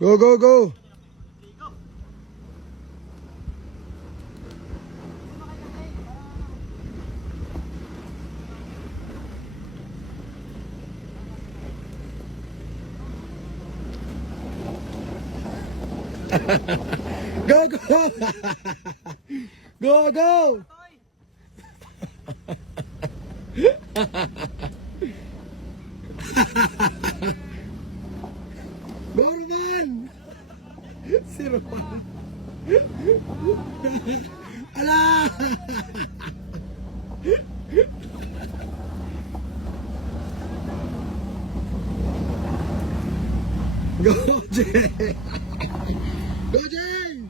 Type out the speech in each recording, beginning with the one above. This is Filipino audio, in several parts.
Go, go, go! Go, go! Go, go! Go, Roman! Si Roman. Ala! Go, Jay! Go, Jay!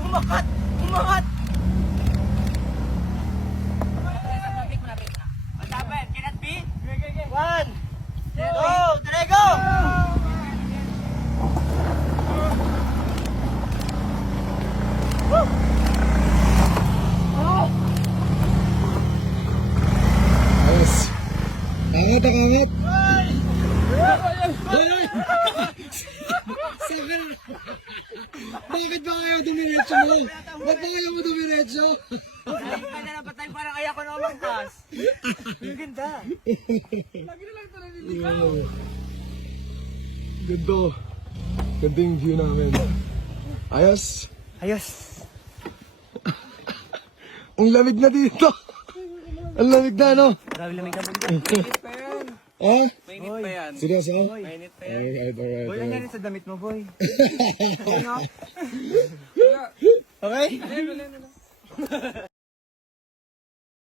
Umakat! Umakat! Can it be? 1, 2, 3, go! Ayos. Angat, angat. Ay! Sakal! Bakit ba kayo dumiretso mo? Ba't ba kayo mo dumiretso? Ka na lang patay, parang kaya ko na umangkas. Ang ganda. Lagi na lang ito naliligaw. Ganda. Ganda yung view namin. Ayos. Ayos. Ang lamig na dito. Ang lamig na, no? Grabe lamig na bunda. Mainit pa yan. Ha? Mainit pa yan. Seryoso? Mainit pa yan. Alright, alright, Boy, alright. nangyari sa damit mo, boy? Okay?